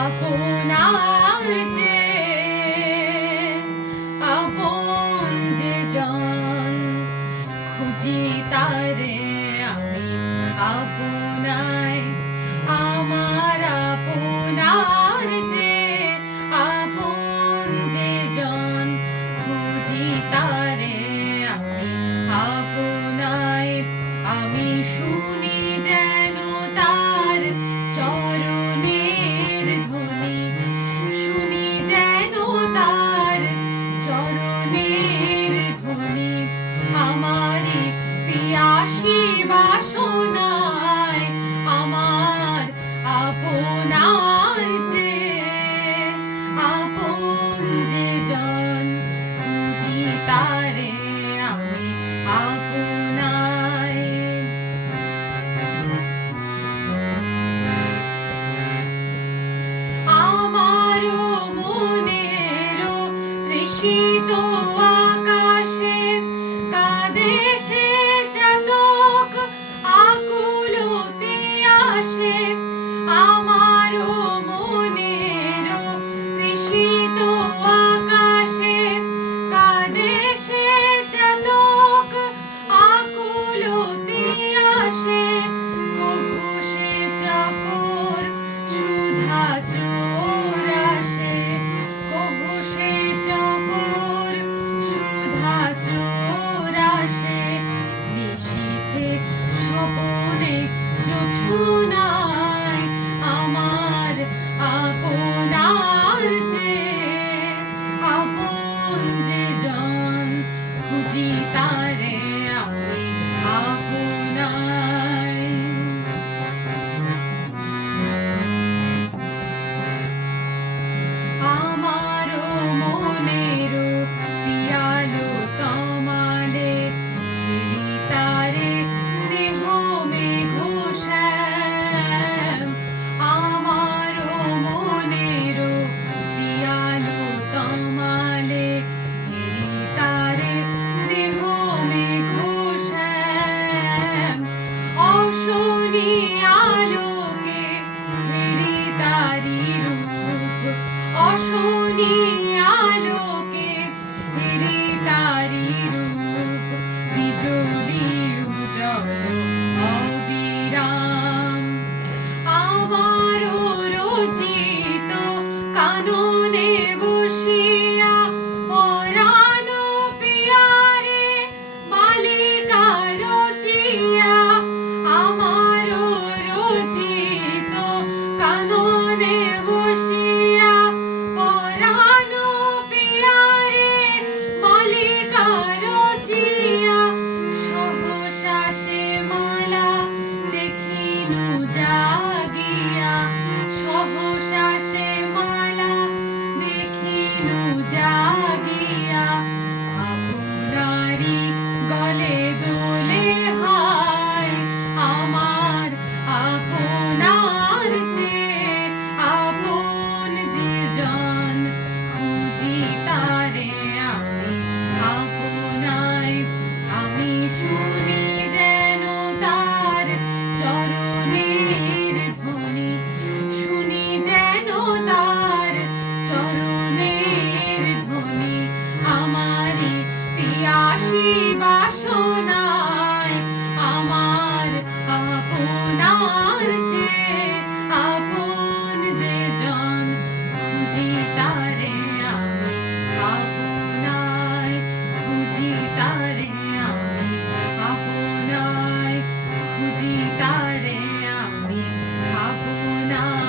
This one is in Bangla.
আপনার যে আপন যে জন খুঁজি তারে আমি আপনায় আমার আপনার যে আপন যে জন খুঁজি তারে আমি আপনায় আমি শুনি যেন তার চরণের ধ্বনি শুনি যেন তার চরণের ধ্বনি আমারই পিয়াসী বাসনায় আমার আপনার যে আপন যে জন খুঁজি তারে আমি আপনায় আমারও মনেরও তৃষিত আকাশে কাঁদে সে চাতক আকুলতে আসে আমারও মনেরও তৃষিত আকাশে কাঁদে সে চাতক আকুলতে আসে কভু সে চাকর সুধা চোর আসে কভু সে চাকর সুধা চোর আসে নিশীথে স্বপনে জোছনায় আমার আপনার যে আপন যে জন খুঁজি তারে আমি আপনায় আমারও মনেরও পিয়ালো তমালে হেরি তারে স্নেহ মেঘ শ্যাম আমারও মনেরও পিয়ালো তমালে হেরি তারে স্নেহ মেঘ শ্যাম অশনি আলোকে হেরি তারি রূপ অশনি আলোকে হেরি তারি রূপ বিজলি উজ্জ্বল অবিরাম আমারও রচিত কাননে বসিয়া পরাণ পিয়ারে মালিকা রচিয়া আমারও রচিত কাননে বসিয়া পরাণ পিয়ারে মালিকা রচিয়া সহসা সে মালা দেখিনু জাগিয়া সহসা সে মালা দেখিনু জাগিয়া আপনারি গলে দোলে হায় আমার আপনার যে আপন যে জন খুঁজি তারে আমি আপনায় আমি শুনি যেন তার চরণের ধ্বনি শুনি যেন তার চরণের ধ্বনি আমারই পিয়াসী বাসনায় আমার আপনার যে আপন যে জন খুঁজি তারে আমি আপনায় খুঁজি তারে আমি আপনায় খুঁজি তারে আমি আপনায়